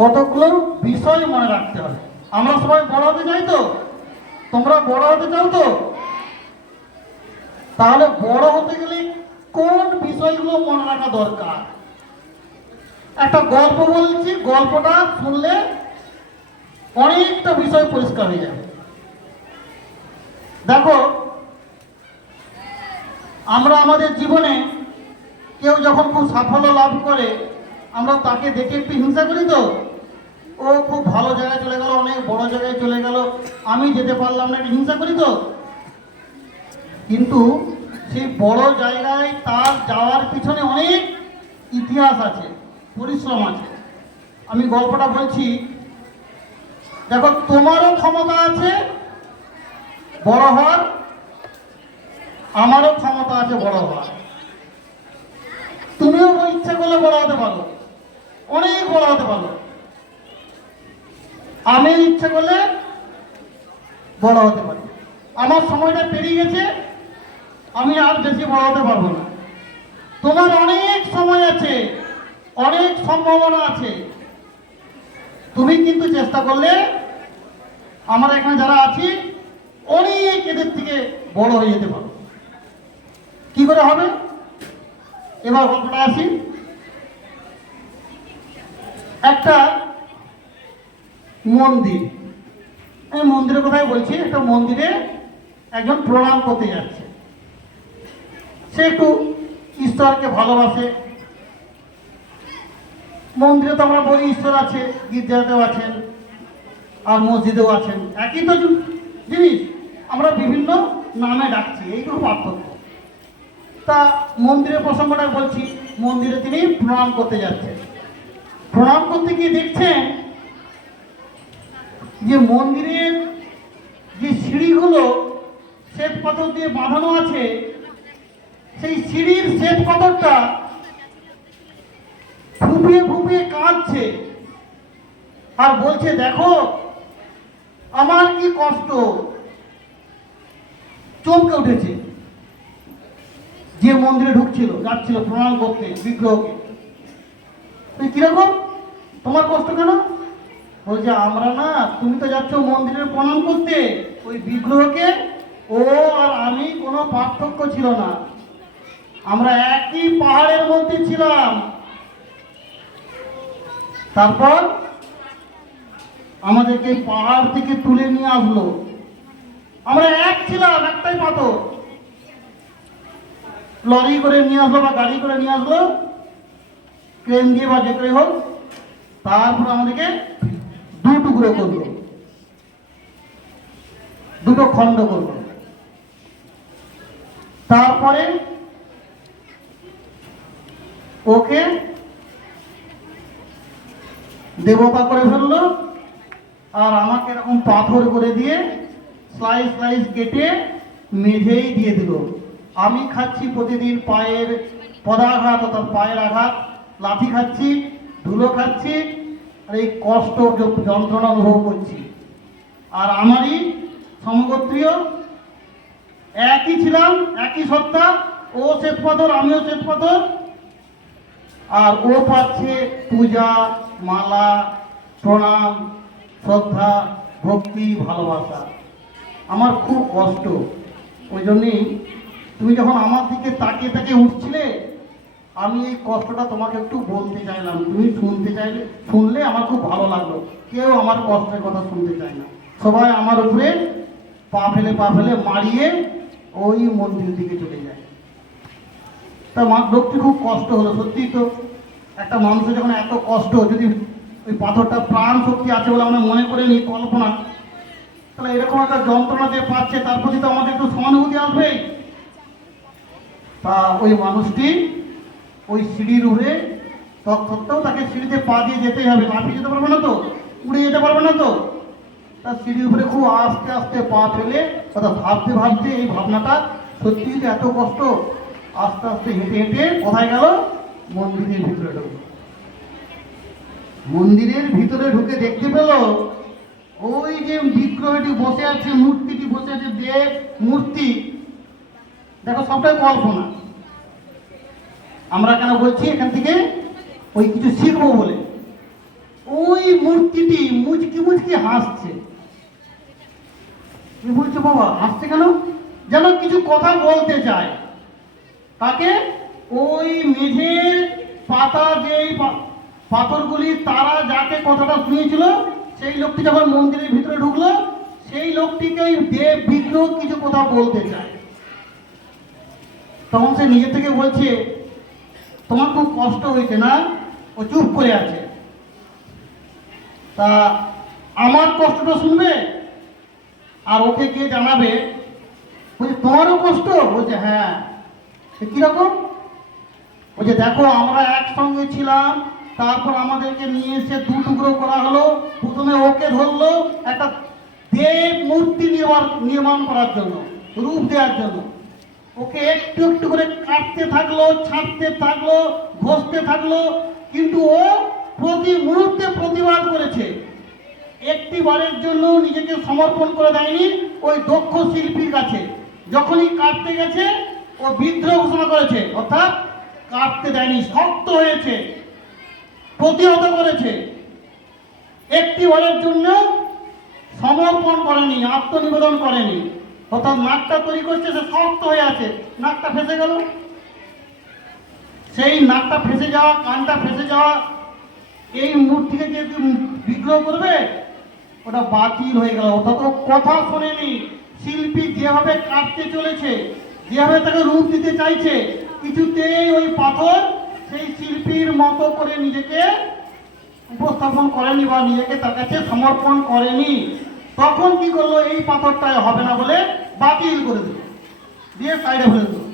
কতগুলো বিষয় মনে রাখতে হবে? আমরা সবাই বড় হতে চাই তো? তোমরা বড় হতে চাও তো? তাহলে বড় হতে গেলে কোন বিষয়গুলো মনে রাখা দরকার? একটা গল্প বলছি, গল্পটা শুনলে অনেকটা বিষয় পরিষ্কার হয়ে যাবে। দেখো, আমরা আমাদের জীবনে কেউ যখন খুব সাফল্য লাভ করে, আমরা তাকে দেখে একটু হিংসা করি তো? ও খুব ভালো জায়গায় চলে গেল, অনেক বড় জায়গায় চলে গেল। আমি যেতে পারলাম না হিংসা করি তো। কিন্তু সেই বড় জায়গায় তার যাওয়ার পিছনে অনেক ইতিহাস আছে, পরিশ্রম আছে। আমি গল্পটা বলছি, দেখো, তোমারও ক্ষমতা আছে, বড় হওয়ার। আমারও ক্ষমতা আছে বড় হওয়ার। তুমিও ইচ্ছা করলে বড় হতে পারো। অনেক বড় হতে পারো। আমি ইচ্ছে করলে বড় হতে পারি। আমার সময়টা পেরিয়ে গেছে, আমি আর বেশি বড় হতে পারব না। তোমার অনেক সময় আছে, অনেক সম্ভাবনা আছে। তুমি কিন্তু চেষ্টা করলে, আমরা এখানে যারা আছি, অনেক এদের থেকে বড় হয়ে যেতে পারো কি করে হবে? এবার গল্পটা আসি। একটা মন্দির। আমি মন্দিরের কথাই বলছি, একটা মন্দিরে একজন প্রণাম করতে যাচ্ছে। সে একটু ঈশ্বরকে ভালোবাসে। মন্দিরে তো আমরা বলি ঈশ্বর আছে, গির্জাতেও আছেন, আর মসজিদেও আছেন। একই তো জিনিস। আমরা বিভিন্ন নামে ডাকছি এইটুকু পার্থক্য। তা মন্দিরের প্রসঙ্গটা বলছি, মন্দিরে তিনি প্রণাম করতে যাচ্ছেন। প্রণাম করতে গিয়ে দেখছেন যে মন্দিরের যে সিঁড়িগুলো শ্বেত পাথর দিয়ে বাঁধানো আছে, সেই সিঁড়ির শ্বেত পাথরটা ফুপিয়ে ফুপিয়ে কাঁদছে আর বলছে, দেখো, আমার কি কষ্ট। চমকে উঠেছে। যে মন্দিরে ঢুকছিল, যাচ্ছিল প্রণাম করতে বিগ্রহকে। কীরকম? তোমার কষ্ট কেন? বলছে, আমরা না, তুমি তো যাচ্ছ মন্দিরে প্রণাম করতে। ওই বিগ্রহকে ও আর আমি কোনো পার্থক্য ছিল না। আমরা একই পাহাড়ের মধ্যে ছিলাম। তারপর আমাদেরকে পাহাড় থেকে তুলে নিয়ে আসলো। আমরা এক ছিলাম, একটাই পাথর। লরি করে নিয়ে আসলো বা গাড়ি করে নিয়ে আসলো। ট্রেন দিয়ে বা যে হোক, তারপর আমাদেরকে দু টুকরো করল দুটো খণ্ড করল তারপরে ওকে দেবতা করে ফেলল আর আমাকে এরকম পাথর করে দিয়ে স্লাইস স্লাইস কেটে মেঝেই দিয়ে দিল। আমি খাচ্ছি প্রতিদিন পায়ের পদাঘাত অর্থাৎ পায়ের আঘাত লাঠি খাচ্ছি, ধুলো খাচ্ছি আর এই কষ্ট যন্ত্রণা অনুভব করছি। আর আমারই সমগোত্রীয় একই ছিলাম, একই সত্তা, ও শ্বেত পাথর, আমিও শ্বেত পাথর। আর ও পাচ্ছে পূজা, মালা, প্রণাম, শ্রদ্ধা, ভক্তি, ভালোবাসা। আমার খুব কষ্ট। ওই জন্যই তুমি যখন আমার দিকে তাকিয়ে তাকিয়ে উঠছিলে আমি এই কষ্টটা তোমাকে একটু বলতে চাইলাম। তুমি শুনতে চাইলে শুনলে আমার খুব ভালো লাগল। কেউ আমার কষ্টের কথা শুনতে চায় না। সবাই আমার উপরে পা ফেলে পা ফেলে মারিয়ে ওই মন্দির দিকে চলে যায়। তা মা লোকটি খুব কষ্ট হলো সত্যি তো। একটা মানুষের যখন এত কষ্ট, যদি ওই পাথরটা প্রাণ শক্তি আছে বলে আমরা মনে করে নিই কল্পনা, তাহলে এরকম একটা যন্ত্রণা যে পাচ্ছে, তার প্রতি তো আমাদের একটু সহানুভূতি আসবেই। তা ওই মানুষটি ওই সিঁড়ির উড়ে তৎসত্ত্বেও তাকে সিঁড়িতে পা দিয়ে যেতেই হবে। লাফিয়ে যেতে পারবে না তো? উড়ে যেতে পারবে না তো? তার সিঁড়ির উপরে খুব আস্তে আস্তে পা ফেলে অর্থাৎ ভাবতে ভাবতে এই ভাবনাটা সত্যি তো এত কষ্ট। আস্তে আস্তে হেঁটে হেঁটে কোথায় গেল? মন্দিরের ভিতরে ঢুকলো মন্দিরের ভিতরে ঢুকে দেখতে পেল ওই যে বিগ্রহটি বসে আছে, মূর্তিটি বসে আছে, দেব, মূর্তি। দেখো, সবটাই কল্পনা। আমরা কেন বলছি এখান থেকে? ওই কিছু শিখব বলে। ওই মূর্তিটি মুচকি মুচকি হাসছে। কি বলছো বাবা? হাসছে কেন? যেন কিছু কথা বলতে চায়। তাকে ওই মেঝের পাতা যেই পাথরগুলি তারা যাকে কথাটা শুনিয়েছিল, সেই লোকটি যখন মন্দিরের ভিতরে ঢুকলো, সেই লোকটিকে ওই দেব বিগ্রহ কিছু কথা বলতে চায়। তখন সে নিজে থেকে বলছে তোমার খুব কষ্ট হয়েছে না? ও চুপ করে আছে। তা আমার কষ্টটা শুনবে? আর ওকে গিয়ে জানাবে? বলছে, তোমারও কষ্ট? বলছে হ্যাঁ। কীরকম? বলছে, দেখো, আমরা একসঙ্গে ছিলাম, তারপর আমাদেরকে নিয়ে এসে দু টুকরো করা হলো। প্রথমে ওকে ধরলো একটা দেব মূর্তি নির্মাণ নির্মাণ করার জন্য, রূপ দেওয়ার জন্য। ওকে একটু একটু করে কাটতে থাকল, ছাড়তে থাকল, ঘষতে থাকল, কিন্তু ও প্রতি মুহূর্তে প্রতিবাদ করেছে। একটি বারের জন্য নিজেকে সমর্পণ করে দেয়নি ওই দক্ষ শিল্পীর কাছে। যখনই কাটতে গেছে, ও বিদ্রোহ ঘোষণা করেছে, অর্থাৎ কাটতে দেয়নি, শক্ত হয়েছে, প্রতিহত করেছে। একটি বারের জন্য সমর্পণ করেনি, আত্মনিবেদন করেনি। অর্থাৎ নাকটা তৈরি করছে, সে শক্ত হয়ে আছে। নাকটা ফেসে গেল। সেই নাকটা ফেসে যাওয়া, কানটা ফেসে যাওয়া, এই মূর্তিকে যে বিগ্রহ করবে? ওটা বাতিল হয়ে গেল। ওটা তো কথা শোনেনি। শিল্পী যেভাবে কাটতে চলেছে, যেভাবে তাকে রূপ দিতে চাইছে, কিছুতেই ওই পাথর সেই শিল্পীর মতো করে নিজেকে উপস্থাপন করেনি বা নিজেকে তার কাছে সমর্পণ করেনি। তখন কি করল? এই পাথরটাই হবে না বলে বাতিল করে দিল। দিয়ে সাইডে ফেলে দিল।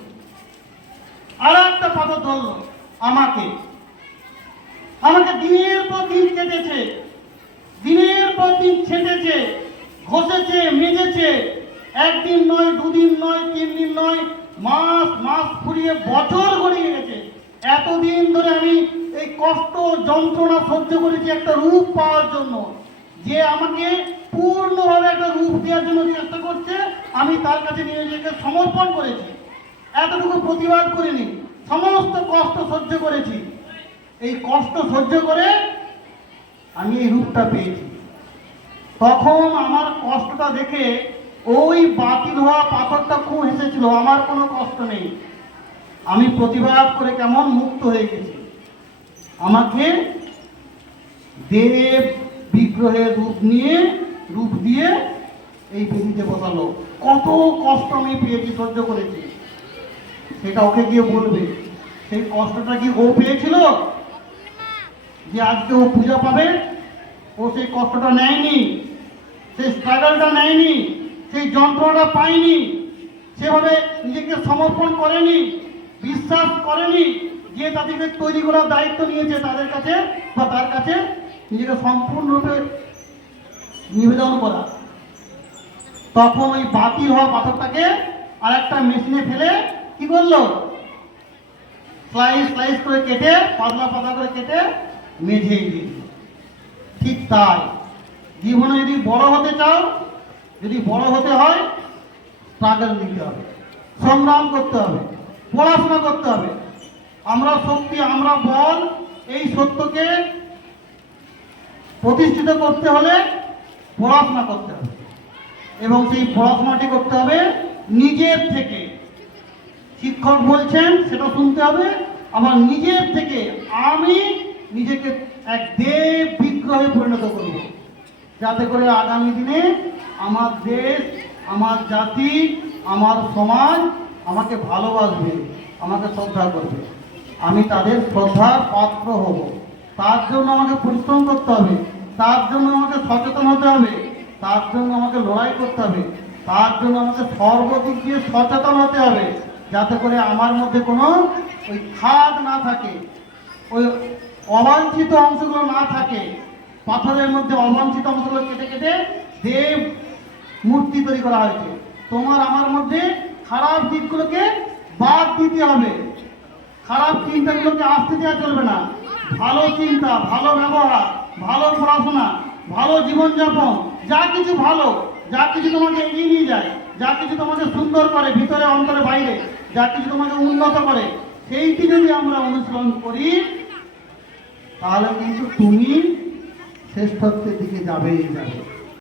আর একটা পাথর ধরলো আমাকে। আমাকে দিনের পর দিন কেটেছে। দিনের পর দিন ছেটেছে, ঘষেছে, মেজেছে। একদিন নয়, দুদিন নয়, তিন দিন নয়, মাস মাস ফুরিয়ে বছর গড়িয়ে গেছে। এতদিন ধরে আমি এই কষ্ট, যন্ত্রণা সহ্য করেছি একটা রূপ পাওয়ার জন্য। যে আমাকে পূর্ণভাবে একটা রূপ দেওয়ার জন্য চেষ্টা করছে, আমি তার কাছে নিজেকে সমর্পণ করেছি। এতটুকু প্রতিবাদ করিনি। সমস্ত কষ্ট সহ্য করেছি। এই কষ্ট সহ্য করে আমি এই রূপটা পেয়েছি। তখন আমার কষ্টটা দেখে ওই বাতিল হওয়া পাথরটা খুব হেসেছিল। আমার কোনো কষ্ট নেই। আমি প্রতিবাদ করে কেমন মুক্ত হয়ে গেছি। আমাকে দেব বিগ্রহের রূপ নিয়ে, রূপ দিয়ে এই বেদিতে বসালো। কত কষ্ট আমি পেয়েছি, সহ্য করেছি। সেটা ওকে গিয়ে বলবে। সেই কষ্টটা কি ও পেয়েছিল? যে আজকে ও পূজা পাবে, ও সেই কষ্টটা নেয়নি, সেই স্ট্রাগলটা নেয়নি, সেই যন্ত্রণাটা পায়নি, সেভাবে নিজেকে সমর্পণ করেনি, বিশ্বাস করেনি, যে তাদেরকে তৈরি করার দায়িত্ব নিয়েছে তাদের কাছে বা তার কাছে নিজেকে সম্পূর্ণরূপে নিবেদন করা। তখন ওই বাতিল হওয়া পাথরটাকে আর একটা মেশিনে ফেলে কি করল? স্লাইস স্লাইস করে কেটে, পাতলা পাতলা করে কেটে মেঝে ঠিক তাই। জীবনে যদি বড় হতে চাও, যদি বড় হতে হয় স্ট্রাগল নিতে হবে। সংগ্রাম করতে হবে। পড়াশোনা করতে হবে। আমরা শক্তি, আমরা বল, এই সত্যকে প্রতিষ্ঠিত করতে হলে পড়াশোনা করতে হবে। এবং সেই পড়াশোনাটি করতে হবে নিজের থেকে। শিক্ষক বলছেন, সেটা শুনতে হবে আমার নিজের থেকে আমি নিজেকে এক দেব বিগ্রহে পরিণত করব। যাতে করে আগামী দিনে আমার দেশ, আমার জাতি, আমার সমাজ আমাকে ভালোবাসবে, আমাকে শ্রদ্ধা করবে। আমি তাদের শ্রদ্ধার পাত্র হব। তার জন্য আমাকে পরিশ্রম করতে হবে। তার জন্য আমাকে সচেতন হতে হবে, তার জন্য আমাকে লড়াই করতে হবে, তার জন্য আমাকে সর্বদিক দিয়ে সচেতন হতে হবে, যাতে করে আমার মধ্যে কোনো ওই খাদ না থাকে, ওই অবাঞ্ছিত অংশগুলো না থাকে, পাথরের মধ্যে অবাঞ্ছিত অংশগুলো কেটে কেটে দেব মূর্তি তৈরি করা হয়েছে। তোমার আমার মধ্যে খারাপ দিকগুলোকে বাদ দিতে হবে। খারাপ চিন্তাগুলোকে আসতে দেওয়া চলবে না। ভালো চিন্তা, ভালো ব্যবহার, ভালো পড়াশোনা, ভালো জীবনযাপন, যা কিছু ভালো, যা কিছু তোমাকে এগিয়ে নিয়ে যায়, যা কিছু তোমাকে সুন্দর করে ভিতরে, অন্তরে, বাইরে, যা কিছু তোমাকে উন্নত করে, সেইটি যদি আমরা অনুসরণ করি, তাহলে কিন্তু তুমি শ্রেষ্ঠত্বের দিকে যাবেই যাবে।